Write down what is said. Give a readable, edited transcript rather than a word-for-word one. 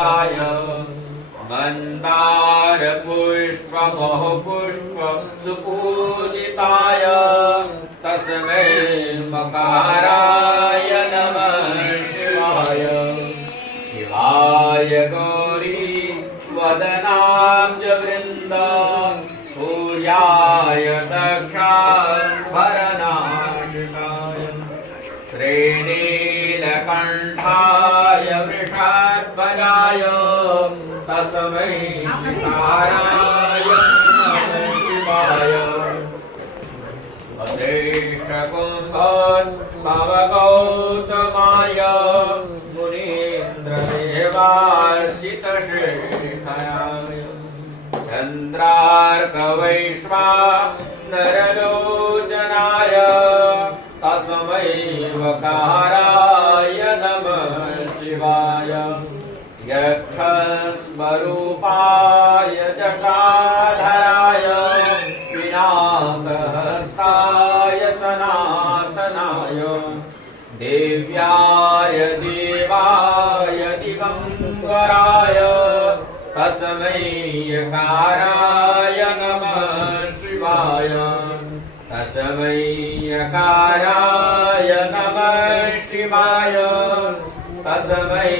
मन्दारपुष्पबाणासुराय मन्दारपुष्प बहुपुष्प सुपूजिताय तस्मै मकाराय नमः शिवाय। शिवाय गौरी वदनाब्जवृन्द सूर्याय दक्षाभरनाशिकाय श्रीनीलकण्ठाय वृषध्वजाय तस्मै शिकाराय नमः शिवाय। वसिष्ठकुम्भोद्भवगौतमाय मुनीन्द्रदेवार्चितशेखराय चन्द्रार्कवैश्वानरलोचनाय तस्मै वकाराय नमः शिवाय। यक्षस्वरूपाय जटाधराय पिनाकहस्ताय सनातनाय देव्याय देवाय दिगम्बराय तस्मै यकाराय नमः शिवाय। तस्मै यकाराय नमः शिवाय। तस्मै